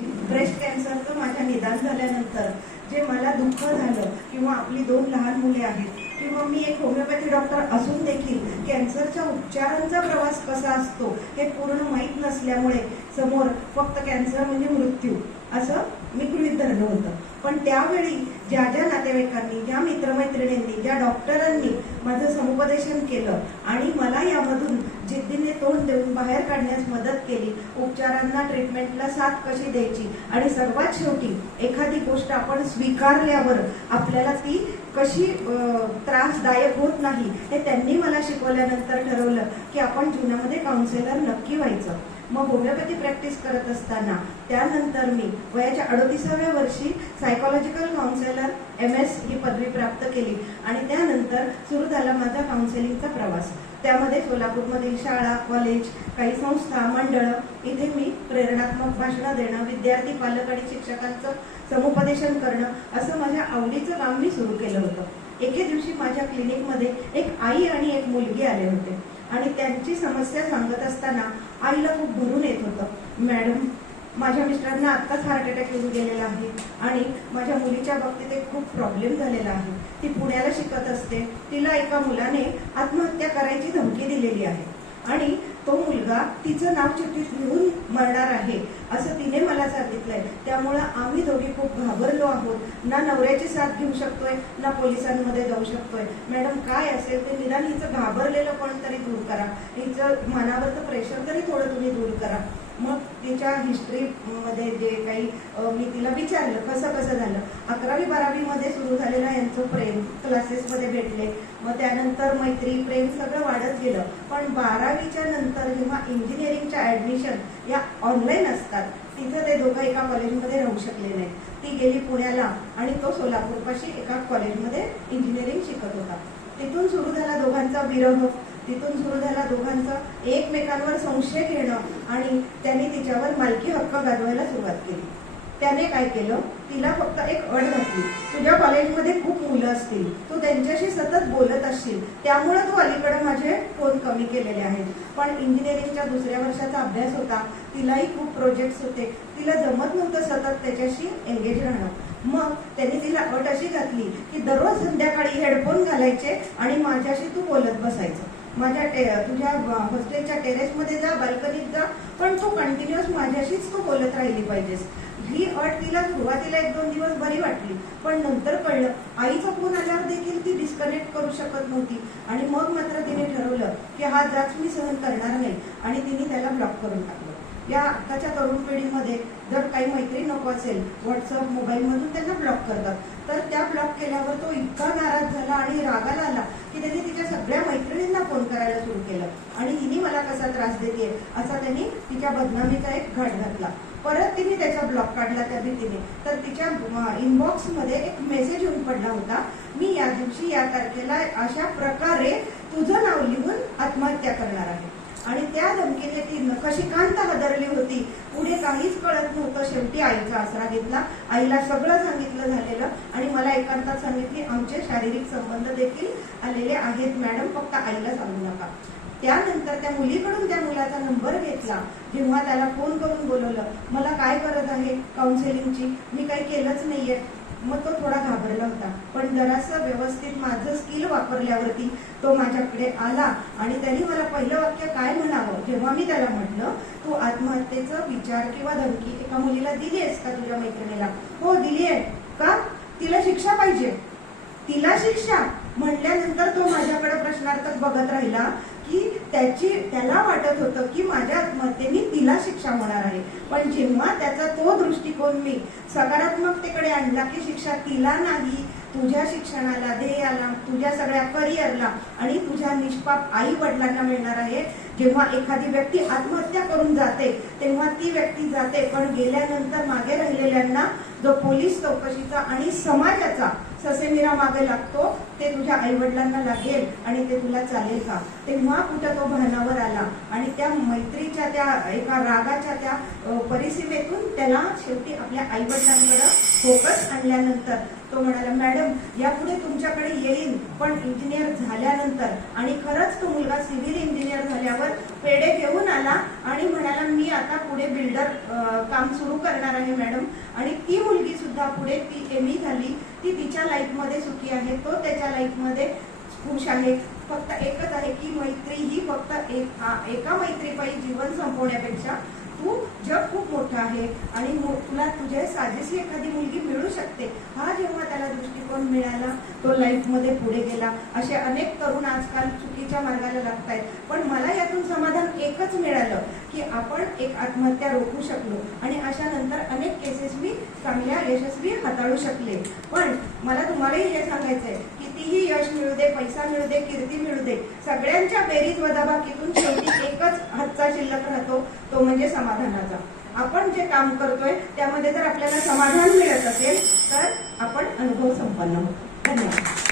Breast कॅन्सरचं माझ्या निदान झाल्यानंतर जे मला दुःख झालं, किंवा आपली 2 लहान मुले आहेत, किंवा मी एक होमिओपॅथी डॉक्टर असून देखील कॅन्सरच्या उपचारांचा प्रवास कसा असतो हे पूर्ण माहीत नसल्यामुळे समोर फक्त कॅन्सर म्हणजे मृत्यू असं मी गृहीत धरलं होतं. पण त्यावेळी ज्या ज्या नातेवाईकांनी, ज्या मित्रमैत्रिणींनी, ज्या डॉक्टरांनी माझं समुपदेशन केलं आणि मला यामधून जिद्दीने तोंड देऊन बाहेर काढण्यास मदत केली, उपचारांना, ट्रीटमेंटला साथ कशी द्यायची आणि सर्वात शेवटी एखादी गोष्ट आपण स्वीकारल्यावर आपल्याला ती कशी त्रासदायक होत नाही हे त्यांनी मला शिकवल्यानंतर ठरवलं की आपण जीवनामध्ये काउन्सिलर नक्की व्हायचं. मग होमिओपॅथी प्रॅक्टिस करत असताना त्यानंतर मी वयाच्या 38व्या वर्षी सायकोलॉजिकल काउन्सिलर MS ही पदवी प्राप्त केली आणि त्यानंतर सुरू झाला माझा काउन्सिलिंगचा प्रवास. त्यामध्ये सोलापूरमधील शाळा, कॉलेज, काही संस्था, मंडळं इथे मी प्रेरणात्मक भाषणं देणं, विद्यार्थी, पालक आणि शिक्षकांचं समुपदेशन करणं असं माझ्या आवडीचं काम मी सुरू केलं होतं. एके दिवशी माझ्या क्लिनिकमध्ये एक आई आणि एक मुलगी आले होते आणि त्यांची समस्या सांगत असताना आईला खूप भरून येत होतं. मॅडम, माझ्या मिस्टरांना आत्ताच हार्ट अटॅक येऊन गेलेला आहे आणि माझ्या मुलीच्या बाबतीत एक खूप प्रॉब्लेम झालेला आहे. ती पुण्याला शिकत असते. तिला एका मुलाने आत्महत्या करायची धमकी दिलेली आहे आणि तो मुलगा तिचं नाव चिठ्ठीत लिहून मरणार आहे असं तिने मला सांगितलंय. त्यामुळं आम्ही दोघी खूप घाबरलो आहोत. ना नवऱ्याची साथ घेऊ शकतोय, ना पोलिसांमध्ये जाऊ शकतोय. मॅडम, काय असेल ते निदान हिचं घाबरलेलं कोणतरी दूर करा, हिचं मनावरचं प्रेशर तरी थोडं तुम्ही दूर करा. मग तिच्या हिस्ट्रीमध्ये जे काही मी तिला विचारलं कसं कसं झालं. 11वी 12वी मध्ये सुरू झालेलं यांचं प्रेम क्लासेसमध्ये भेटले. मग त्यानंतर मैत्री, प्रेम सगळं वाढत गेलं. पण 12वीच्या नंतर जेव्हा इंजिनिअरिंगच्या ऍडमिशन या ऑनलाईन असतात, तिथं ते दोघं एका कॉलेजमध्ये राहू शकले नाहीत. ती गेली पुण्याला आणि तो सोलापूरपाशी एका कॉलेजमध्ये इंजिनिअरिंग शिकत होता. तिथून सुरू झाला दोघांचा विरह. तिथून सुरू झाला दोघांचं एकमेकांवर संशय घेणं आणि त्याने तिच्यावर मालकी हक्क गाजवायला सुरुवात केली. त्याने काय केलं, तिला फक्त एक अट घातली, तुझ्या कॉलेजमध्ये खूप मुलं असतील, तू त्यांच्याशी सतत बोलत असशील, त्यामुळे तू अलीकडे माझे फोन कमी केलेले आहेत. पण इंजिनिअरिंगच्या 2ऱ्या वर्षाचा अभ्यास होता, तिलाही खूप प्रोजेक्ट्स होते, तिला जमत नव्हतं सतत त्याच्याशी एंगेज राहणं. मग त्यांनी तिला अट अशी घातली की दररोज संध्याकाळी हेडफोन घालायचे आणि माझ्याशी तू बोलत बसायचं. तुझ्या हॉस्टेलच्या टेरेसमध्ये जा, बाल्कनीत जा, पण तू कंटिन्युअस माझ्याशीच तू बोलत राहिली पाहिजेस. ही अट तिला सुरुवातीला 1-2 दिवस बरी वाटली, पण नंतर कळलं आईचा फोन आल्यावर देखील ती डिस्कनेक्ट करू शकत नव्हती. आणि मग मात्र तिने ठरवलं की हा जाच मी सहन करणार नाही आणि तिने त्याला ब्लॉक करून टाकलं. या आताच्या तरुण पिढीमध्ये जर काही मैत्री नको असेल, व्हॉट्सअप, मोबाईलमधून त्यांना ब्लॉक करतात. तर त्या ब्लॉक केल्यावर तो इतका नाराज झाला आणि रागाला आला की त्यांनी तिच्या सगळ्या मैत्रिणींना फोन करायला सुरू केलं आणि हिने मला कसा त्रास देते असा त्यांनी तिच्या बदनामीचा एक घाट घातला. परत तिने त्याचा ब्लॉक काढला त्या भीतीने. तर तिच्या इनबॉक्समध्ये एक मेसेज येऊन पडला होता, मी या दिवशी या तारखेला अशा प्रकारे तुझं नाव लिहून आत्महत्या करणार आहे. आणि त्या धमकीने ती नखशिकांत हादरली होती. पुढे काहीच कळत नव्हतं. शेवटी आईचा आसरा घेतला. आईला सगळं सांगितलं झालेलं आणि मला एकांतात सांगितली, आमचे शारीरिक संबंध देखील आलेले आहेत मॅडम, फक्त आईला सांगू नका. त्यानंतर त्या मुलीकडून त्या मुलाचा नंबर घेतला. जेव्हा त्याला फोन करून बोलवलं, मला काय गरज आहे काउन्सिलिंगची, मी काही केलंच नाहीये. मग तो थोडा घाबरला होता, पण जरासं व्यवस्थित माझं स्किल वापरल्यावरती तो माझ्याकडे आला आणि त्यांनी मला पहिलं वाक्य काय म्हणावं जेव्हा मी त्याला म्हटलं, तू आत्महत्येचा विचार किंवा धमकी एका मुलीला दिली आहेस का तुझ्या मैत्रिणीला? हो दिली आहे. का? तिला शिक्षा पाहिजे. तिला शिक्षा म्हटल्यानंतर तो माझ्याकडे प्रश्नार्थक बघत राहिला की त्याला वाटत होतं की माझ्या आत्महत्येने तिला शिक्षा होणार आहे. पण जेव्हा त्याचा तो दृष्टिकोन मी सकारात्मकतेकडे आणला की शिक्षा तिला नाही, तुझ्या शिक्षणाला, ध्येयाला, तुझ्या सगळ्या करिअरला आणि तुझ्या निष्पाप आई वडिलांना मिळणार आहे. जेव्हा एखादी व्यक्ती आत्महत्या करून जाते तेव्हा ती व्यक्ती जाते, पण गेल्यानंतर मागे राहिलेल्यांना जो पोलीस चौकशीचा आणि समाजाचा ससेमिरा मागे लागतो ते तुझ्या आईवडिलांना लागेल आणि ते तुला चालेल का? तेव्हा कुठं तो भानावर आला आणि त्या मैत्रीच्या त्या एका रागाच्या त्या परिसीमेतून त्याला शेवटी आपल्या आईवडिलांकडे फोकस आणल्यानंतर तो म्हणाला, मॅडम यापुढे तुमच्याकडे येईन पण इंजिनियर झाल्यानंतर. आणि खरंच तो मुलगा सिव्हिल इंजिनियर झाल्यावर सोबत पेढे घेऊन आला आणि म्हणाला मी आता पुढे बिल्डर काम सुरू करणार आहे मॅडम. आणि ती मुलगी सुद्धा पुढे ती एमई झाली, ती तिच्या लाईफमध्ये सुखी आहे, तो त्याच्या लाईफमध्ये खुश आहे. फक्त एकच आहे की मैत्री ही फक्त एका मैत्रीपायी जीवन संपवण्यापेक्षा तू जग खूप मोठं आहे आणि तुला तुझ्या साजेशी एखादी मुलगी मिळू शकते. हा जेव्हा त्याला दृष्टिकोन मिळाला तो लाईफमध्ये पुढे गेला. असे अनेक तरुण आजकाल चुकीच्या मार्गाला लागतायत, पण मला यातून समाधान एकच मिळालं की आपण एक आत्महत्या रोखू शकलो आणि अशा नंतर अनेक केसेस मी चांगल्या यशस्वी हाताळू शकले. पण मला तुम्हालाही हे सांगायचंय, कितीही यश मिळू दे, पैसा मिळू दे, कीर्ती मिळू दे, सगळ्यांच्या बेरीज वजाबाकीतून शेवटी एकच हातचा शिल्लक राहतो, तो म्हणजे समाधानाचा. आपण जे काम करतोय त्यामध्ये जर आपल्याला समाधान मिळत असेल तर आपण अनुभव संपन्न होतो. धन्यवाद.